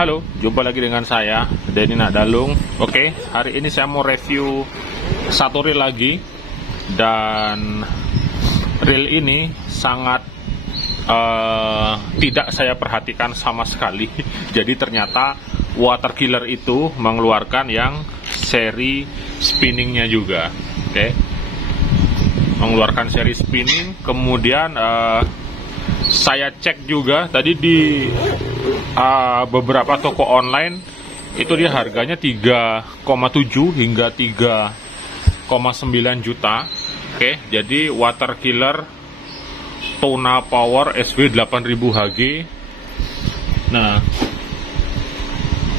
Halo, jumpa lagi dengan saya, Denny Nakdalung. Oke, hari ini saya mau review satu reel lagi. Dan reel ini sangat tidak saya perhatikan sama sekali. Jadi ternyata water killer itu mengeluarkan yang seri spinningnya juga. Oke, mengeluarkan seri spinning. Kemudian saya cek juga tadi di beberapa toko online itu dia harganya 3,7 hingga 3,9 juta. Oke, jadi water killer Tuna Power SW 8000 HG. Nah,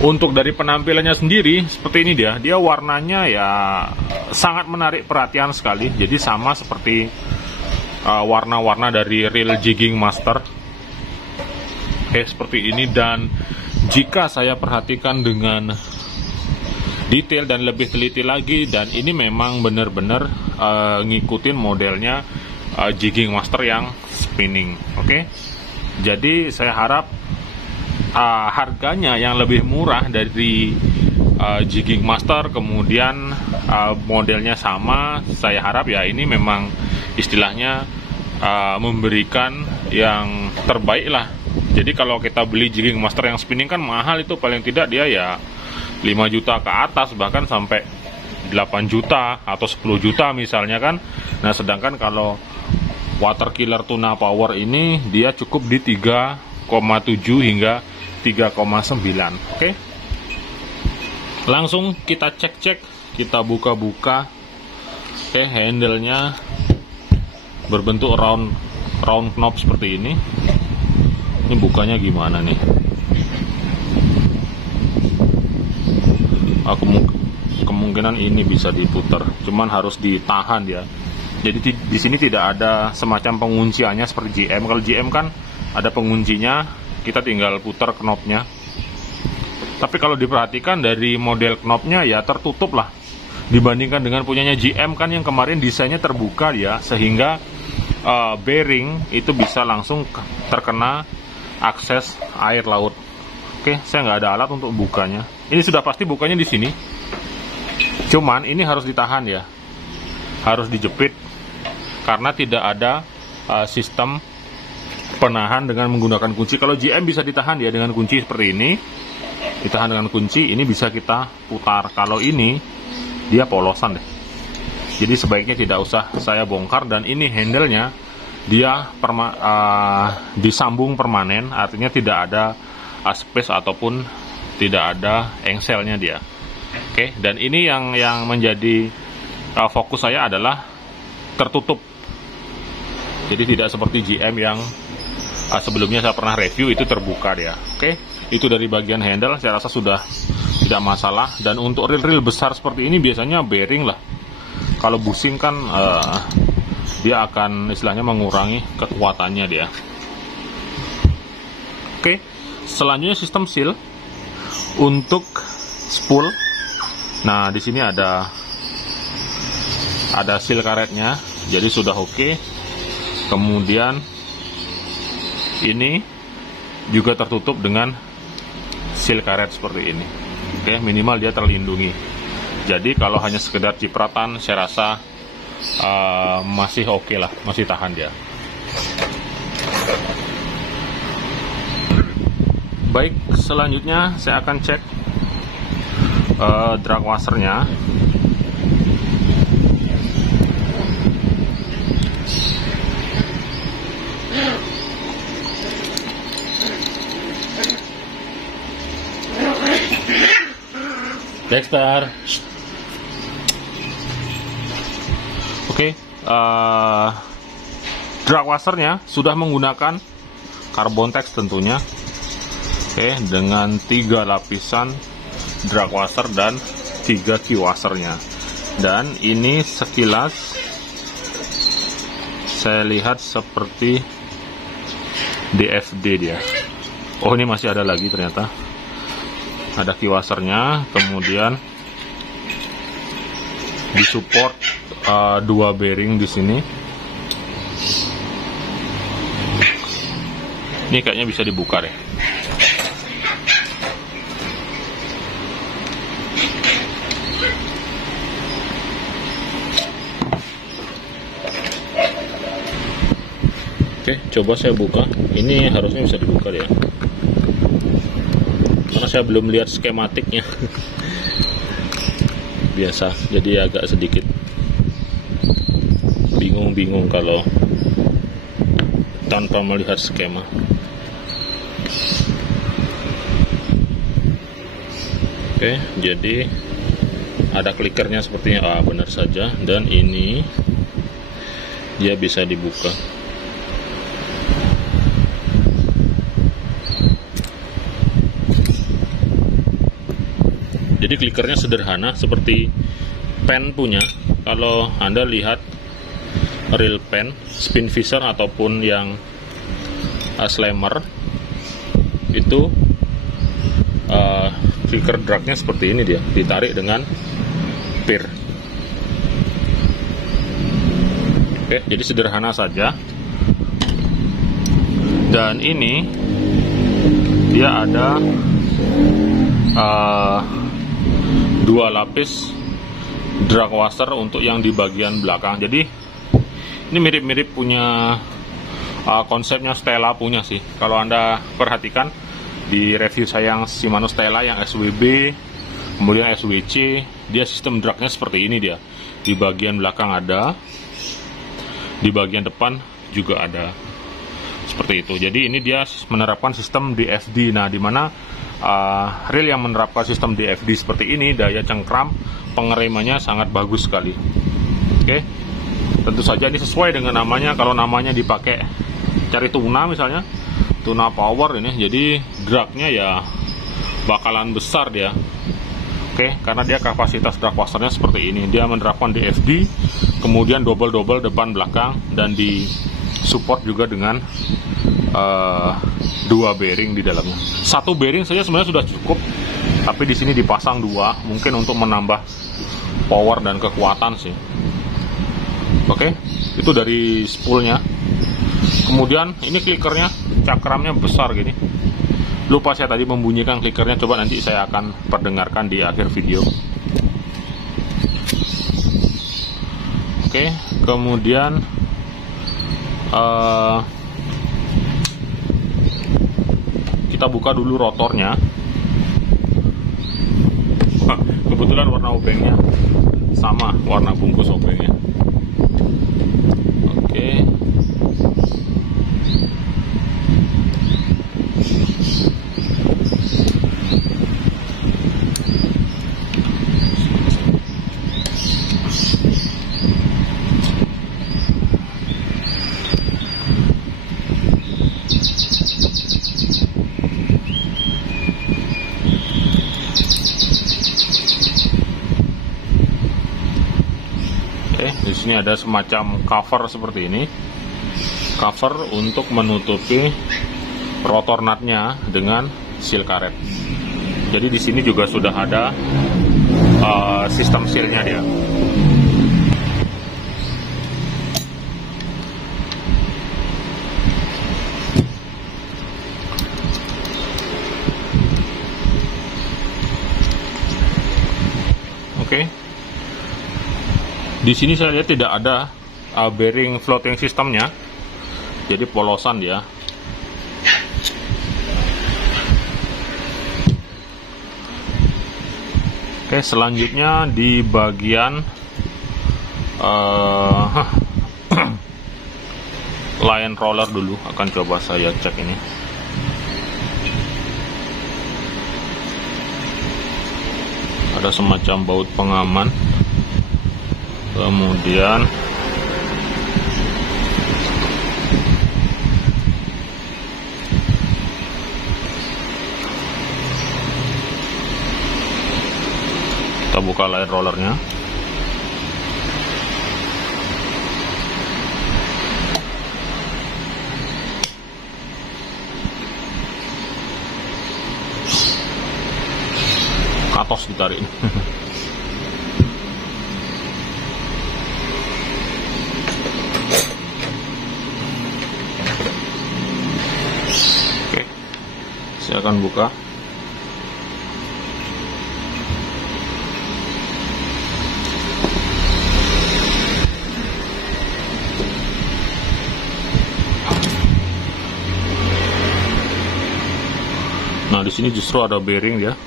untuk dari penampilannya sendiri seperti ini dia warnanya ya sangat menarik perhatian sekali. Jadi sama seperti warna-warna dari reel Jigging Master. Oke, seperti ini. Dan jika saya perhatikan dengan detail dan lebih teliti lagi, dan ini memang benar-benar ngikutin modelnya Jigging Master yang spinning. Oke, jadi saya harap harganya yang lebih murah dari Jigging Master, kemudian modelnya sama. Saya harap ya ini memang istilahnya memberikan yang terbaik lah. Jadi kalau kita beli Jigging Master yang spinning kan mahal, itu paling tidak dia ya 5 juta ke atas, bahkan sampai 8 juta atau 10 juta misalnya kan. Nah, sedangkan kalau water killer Tuna Power ini dia cukup di 3,7 hingga 3,9. Oke, langsung kita cek-cek, kita buka-buka. Oke, handle-nya berbentuk round knob seperti ini. Ini bukanya gimana nih? Kemungkinan ini bisa diputar, cuman harus ditahan ya. Jadi di sini tidak ada semacam pengunciannya seperti GM. Kalau GM kan ada penguncinya, kita tinggal putar knobnya. Tapi kalau diperhatikan dari model knobnya ya tertutup lah, dibandingkan dengan punyanya GM kan yang kemarin desainnya terbuka ya, sehingga bearing itu bisa langsung terkena akses air laut. Oke, saya nggak ada alat untuk bukanya. Ini sudah pasti bukanya di sini. Cuman ini harus ditahan ya, harus dijepit karena tidak ada sistem penahan dengan menggunakan kunci. Kalau GM bisa ditahan ya dengan kunci seperti ini, ditahan dengan kunci. Ini bisa kita putar. Kalau ini dia polosan deh. Jadi sebaiknya tidak usah saya bongkar. Dan ini handle-nya dia disambung permanen, artinya tidak ada space ataupun tidak ada engselnya dia. Oke, dan ini yang menjadi fokus saya adalah tertutup. Jadi tidak seperti GM yang sebelumnya saya pernah review itu terbuka dia. Oke, itu dari bagian handle saya rasa sudah tidak masalah. Dan untuk reel-reel besar seperti ini biasanya bearing lah. Kalau busing kan dia akan istilahnya mengurangi kekuatannya dia. Oke, selanjutnya sistem seal untuk spool. Nah, di sini ada seal karetnya, jadi sudah oke. Kemudian ini juga tertutup dengan seal karet seperti ini. Oke, minimal dia terlindungi. Jadi kalau hanya sekedar cipratan, saya rasa masih oke lah, masih tahan dia. Baik, selanjutnya saya akan cek drag washernya. Dexter. Oke, drag washernya sudah menggunakan Carbontex tentunya. Oke, dengan 3 lapisan drag washer dan 3 key washernya. Dan ini sekilas saya lihat seperti DFD dia. Oh, ini masih ada lagi ternyata. Ada key washernya, kemudian disupport 2 bearing di sini. Ini kayaknya bisa dibuka deh. Oke, coba saya buka. Ini harusnya bisa dibuka ya, karena saya belum lihat skematiknya. Biasa, jadi agak sedikit bingung kalau tanpa melihat skema. Oke, jadi ada klikernya sepertinya. Benar saja, dan ini dia bisa dibuka. Jadi klikernya sederhana seperti pen punya. Kalau Anda lihat real pen, spin visor ataupun yang slammer itu clicker dragnya seperti ini, dia ditarik dengan pir. Oke, jadi sederhana saja. Dan ini dia ada 2 lapis drag washer untuk yang di bagian belakang. Jadi ini mirip-mirip punya konsepnya Stella punya sih. Kalau Anda perhatikan di review saya yang Shimano Stella yang SWB, kemudian SWC, dia sistem dragnya seperti ini dia. Di bagian belakang ada, di bagian depan juga ada. Seperti itu. Jadi ini dia menerapkan sistem DFD. Nah, dimana reel yang menerapkan sistem DFD seperti ini, daya cengkram, pengeremannya sangat bagus sekali. Oke, tentu saja ini sesuai dengan namanya. Kalau namanya dipakai cari tuna misalnya, tuna power ini, jadi dragnya ya bakalan besar dia. Oke, karena dia kapasitas drag washernya seperti ini. Dia menerapkan DFD, kemudian double depan belakang, dan di support juga dengan 2 bearing di dalamnya. 1 bearing saja sebenarnya sudah cukup, tapi di sini dipasang 2, mungkin untuk menambah power dan kekuatan sih. Oke, itu dari spoolnya. Kemudian ini klikernya, cakramnya besar gini. Lupa saya tadi membunyikan klikernya, coba nanti saya akan perdengarkan di akhir video. Oke, kemudian kita buka dulu rotornya. Kebetulan warna obengnya sama, warna bungkus obengnya. Oke. Di sini ada semacam cover seperti ini, cover untuk menutupi rotor nutnya dengan seal karet. Jadi di sini juga sudah ada sistem sealnya dia. Oke. Di sini saya lihat tidak ada bearing floating sistemnya, jadi polosan dia. Oke, selanjutnya di bagian line roller dulu, akan coba saya cek ini. Ada semacam baut pengaman. Kemudian kita buka line rollernya. Katos ditarik. Saya akan buka. Nah, di sini justru ada bearing ya.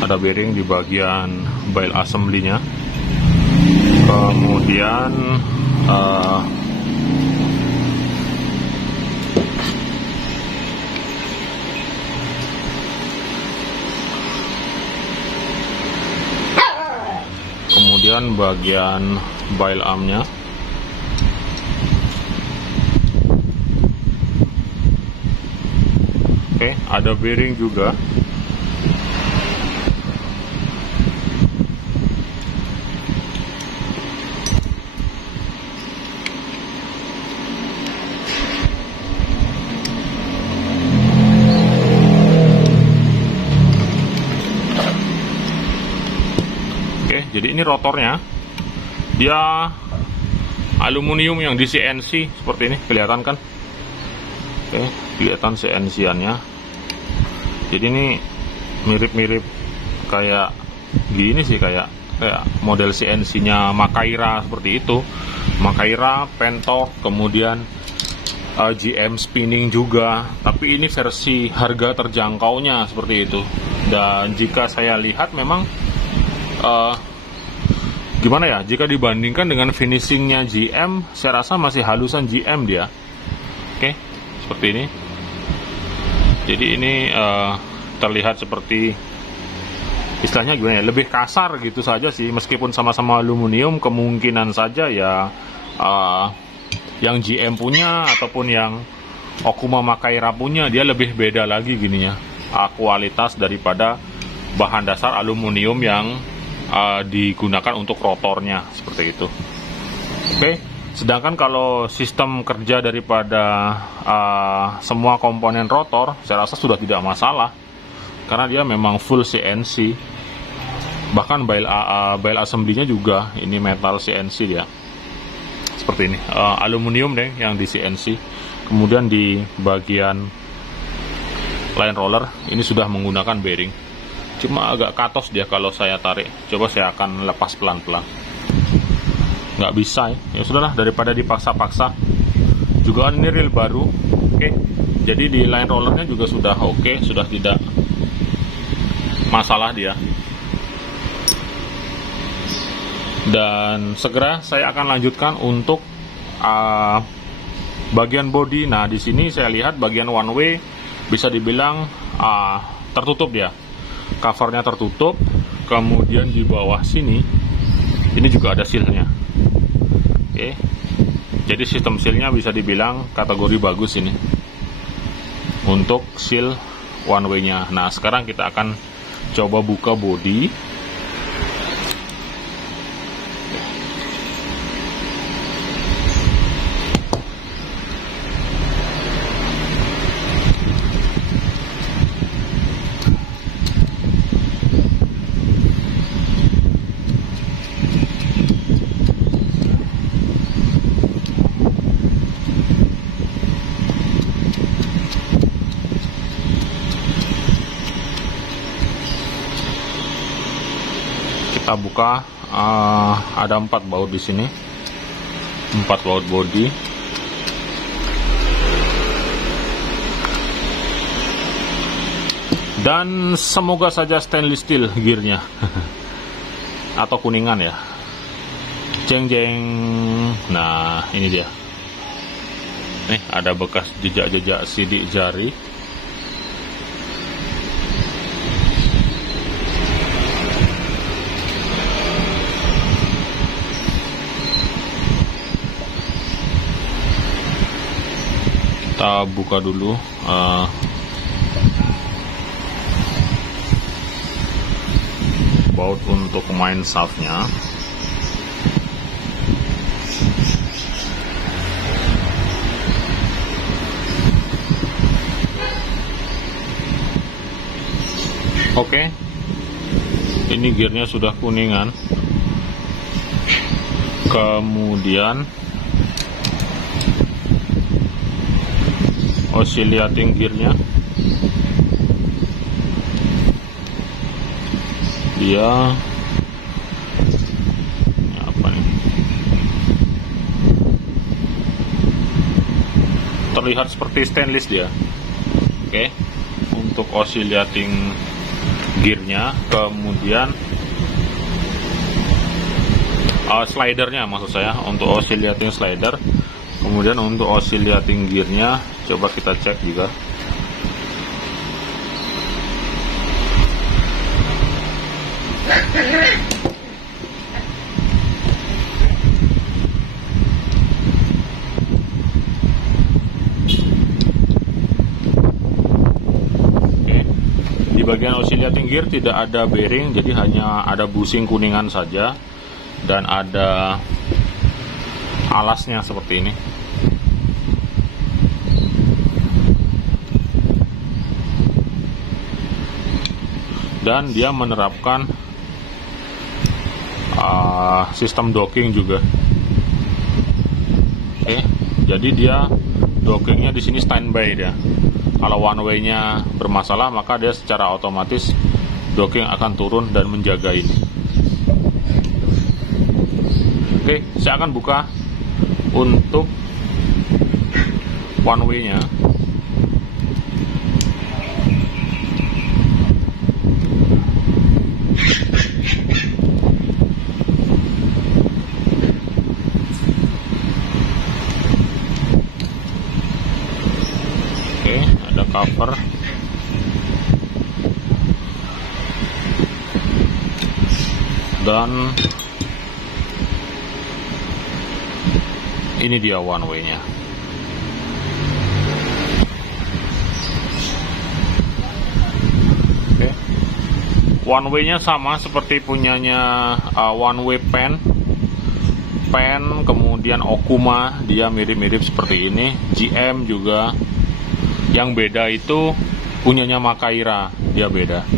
Ada bearing di bagian bile assembly-nya. Kemudian bagian bile arm-nya. Oke, ada bearing juga. Jadi ini rotornya, dia aluminium yang di CNC seperti ini, kelihatan kan? Oke, kelihatan CNC-annya. Jadi ini mirip-mirip kayak gini sih, kayak model CNC-nya Makaira seperti itu. Makaira, Pentorq, kemudian GM spinning juga. Tapi ini versi harga terjangkaunya seperti itu. Dan jika saya lihat memang gimana ya, jika dibandingkan dengan finishingnya GM, saya rasa masih halusan GM dia. Oke, seperti ini. Jadi ini terlihat seperti, istilahnya gimana ya, lebih kasar gitu saja sih. Meskipun sama-sama aluminium, kemungkinan saja ya yang GM punya ataupun yang Okuma Makaira punya, dia lebih beda lagi gininya, kualitas daripada bahan dasar aluminium yang digunakan untuk rotornya, seperti itu. Oke, sedangkan kalau sistem kerja daripada semua komponen rotor, saya rasa sudah tidak masalah, karena dia memang full CNC. Bahkan bile assembly-nya juga ini metal CNC dia, seperti ini, aluminium deh yang di CNC. Kemudian di bagian line roller ini sudah menggunakan bearing. Cuma agak katos dia kalau saya tarik. Coba saya akan lepas pelan-pelan. Nggak bisa ya. Ya sudahlah, daripada dipaksa-paksa. Juga kan ini reel baru. Oke. Jadi di line rollernya juga sudah oke, sudah tidak masalah dia. Dan segera saya akan lanjutkan untuk bagian body. Nah, di sini saya lihat bagian one way bisa dibilang tertutup dia. Covernya tertutup, kemudian di bawah sini ini juga ada sealnya. Oke, jadi sistem sealnya bisa dibilang kategori bagus ini untuk seal one way nya. Nah, sekarang kita akan coba buka body. Kita buka, ada 4 baut di sini, 4 baut body. Dan semoga saja stainless steel gearnya atau kuningan ya. Jeng jeng. Nah, ini dia. Nih ada bekas jejak-jejak sidik jari. Kita buka dulu baut untuk main shaftnya. Oke, ini gearnya sudah kuningan. Kemudian oscillating gearnya, dia apa nih? terlihat seperti stainless dia. Oke, untuk oscillating gearnya, kemudian slidernya maksud saya, untuk oscillating slider, kemudian untuk oscillating gearnya coba kita cek juga. Di bagian oscillating gear tidak ada bearing, jadi hanya ada busing kuningan saja dan ada alasnya seperti ini. Dan dia menerapkan sistem docking juga. Oke, jadi dia dockingnya di sini standby dia. Kalau one way-nya bermasalah, maka dia secara otomatis docking akan turun dan menjaga ini. Oke, saya akan buka untuk one way-nya. Ada cover, dan ini dia one way-nya. Oke. One way-nya sama seperti punyanya one way pen, kemudian Okuma, dia mirip-mirip seperti ini. GM juga. Yang beda itu punyanya Makaira, dia beda.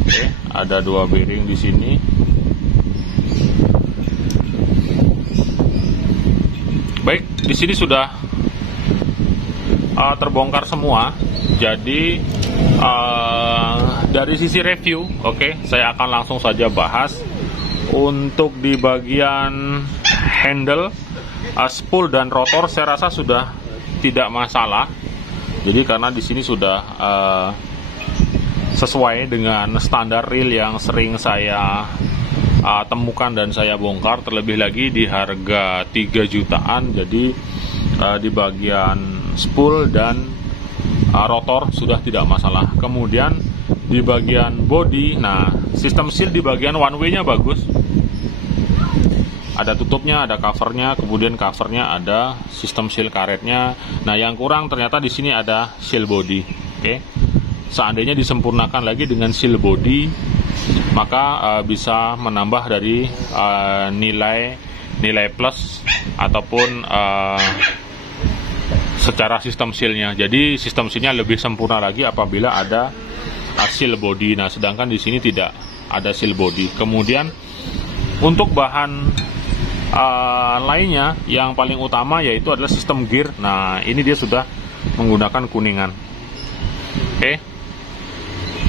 Oke, ada dua bearing di sini. Baik, di sini sudah terbongkar semua. Jadi dari sisi review, oke, saya akan langsung saja bahas. Untuk di bagian handle, spool dan rotor, saya rasa sudah tidak masalah. Jadi karena di sini sudah sesuai dengan standar reel yang sering saya temukan dan saya bongkar, terlebih lagi di harga 3 jutaan. Jadi di bagian spool dan rotor sudah tidak masalah. Kemudian di bagian body, nah sistem seal di bagian one way-nya bagus. Ada tutupnya, ada covernya, kemudian covernya ada sistem seal karetnya. Nah, yang kurang ternyata di sini ada seal body. Oke, seandainya disempurnakan lagi dengan seal body, maka bisa menambah dari nilai plus ataupun secara sistem sealnya. Jadi sistem sealnya lebih sempurna lagi apabila ada seal body. Nah, sedangkan di sini tidak ada seal body. Kemudian untuk bahan lainnya yang paling utama yaitu adalah sistem gear. Nah, ini dia sudah menggunakan kuningan. Oke.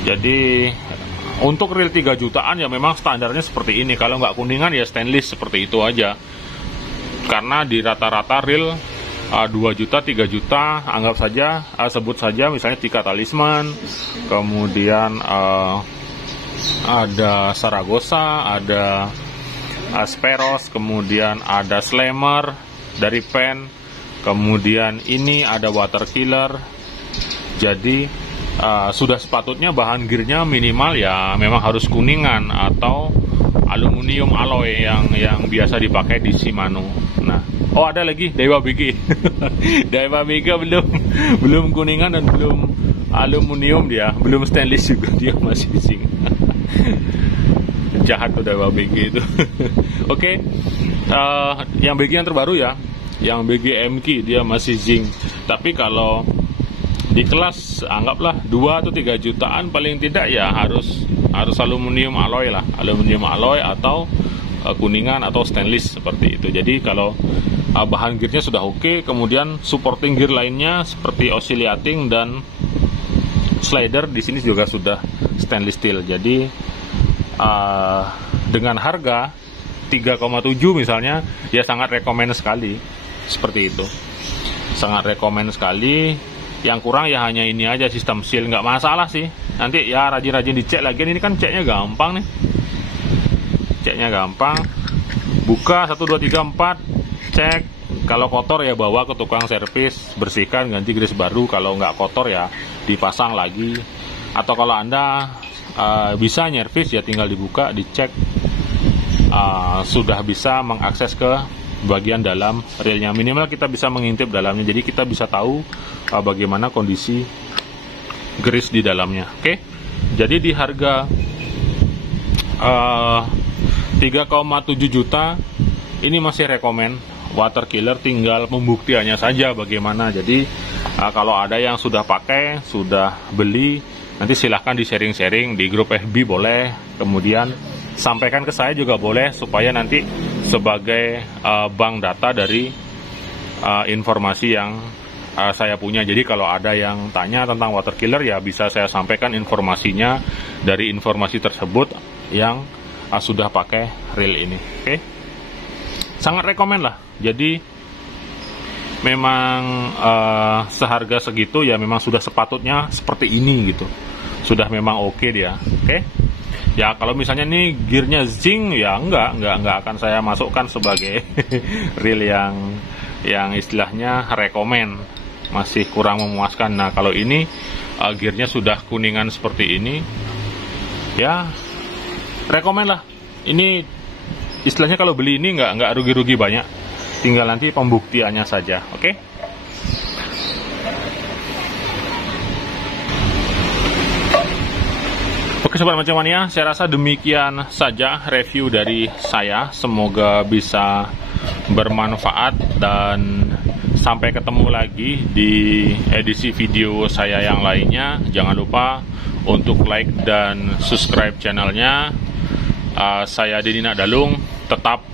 Jadi untuk reel 3 jutaan ya memang standarnya seperti ini. Kalau nggak kuningan ya stainless seperti itu aja. Karena di rata-rata reel 2 juta, 3 juta, anggap saja sebut saja misalnya Tika Talisman, kemudian ada Saragossa, ada Speros, kemudian ada Slammer dari Pen, kemudian ini ada Water Killer. Jadi sudah sepatutnya bahan gearnya minimal ya memang harus kuningan atau aluminium alloy yang biasa dipakai di Shimano. Nah, oh ada lagi Daiwa BG. Daiwa BG belum kuningan dan belum aluminium, dia belum stainless juga, dia masih zinc. Jahat tuh Daiwa BG itu. Oke, yang BG yang terbaru ya, yang BG MK dia masih zinc. Tapi kalau di kelas anggaplah 2 atau 3 jutaan paling tidak ya harus aluminium alloy lah, aluminium alloy atau kuningan atau stainless seperti itu. Jadi kalau bahan gearnya sudah oke, kemudian supporting gear lainnya seperti oscillating dan slider di sini juga sudah stainless steel. Jadi dengan harga 3,7 misalnya ya sangat rekomend sekali seperti itu. sangat rekomen sekali. Yang kurang ya hanya ini aja, sistem seal. Nggak masalah sih, nanti ya rajin-rajin dicek lagi. Ini kan ceknya gampang nih, ceknya gampang. Buka 1 2 3 4, cek. Kalau kotor ya bawa ke tukang servis, bersihkan, ganti gris baru. Kalau nggak kotor ya dipasang lagi. Atau kalau Anda bisa nyervis ya tinggal dibuka, dicek, sudah bisa mengakses ke bagian dalam reelnya. Minimal kita bisa mengintip dalamnya, jadi kita bisa tahu bagaimana kondisi grease di dalamnya. Oke, jadi di harga 3,7 juta ini masih rekomen water killer, tinggal pembuktiannya saja bagaimana. Jadi kalau ada yang sudah pakai, sudah beli, nanti silahkan di sharing-sharing di grup FB boleh, kemudian sampaikan ke saya juga boleh, supaya nanti sebagai bank data dari informasi yang saya punya. Jadi kalau ada yang tanya tentang water killer ya bisa saya sampaikan informasinya dari informasi tersebut yang sudah pakai reel ini. Oke, sangat rekomen lah. Jadi memang seharga segitu ya memang sudah sepatutnya seperti ini gitu, sudah memang oke dia. Oke. Ya kalau misalnya nih gearnya zinc ya enggak akan saya masukkan sebagai reel yang istilahnya rekomen, masih kurang memuaskan. Nah kalau ini gearnya sudah kuningan seperti ini ya rekomen lah. Ini istilahnya kalau beli ini nggak rugi-rugi banyak, tinggal nanti pembuktiannya saja. Oke. Oke sobat Mancing Mania, saya rasa demikian saja review dari saya. Semoga bisa bermanfaat dan sampai ketemu lagi di edisi video saya yang lainnya. Jangan lupa untuk like dan subscribe channelnya. Saya Denny Nakdalung, tetap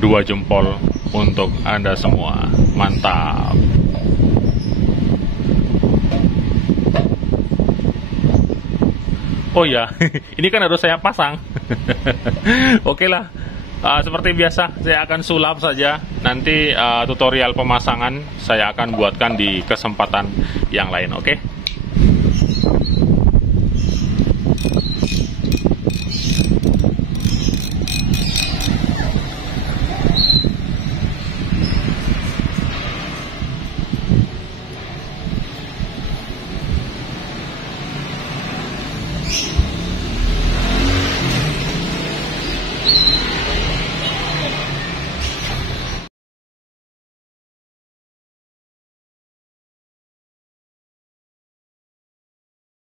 2 jempol untuk Anda semua. Mantap. Oh ya, ini kan harus saya pasang. Oke lah, seperti biasa saya akan sulap saja. Nanti tutorial pemasangan saya akan buatkan di kesempatan yang lain. Oke.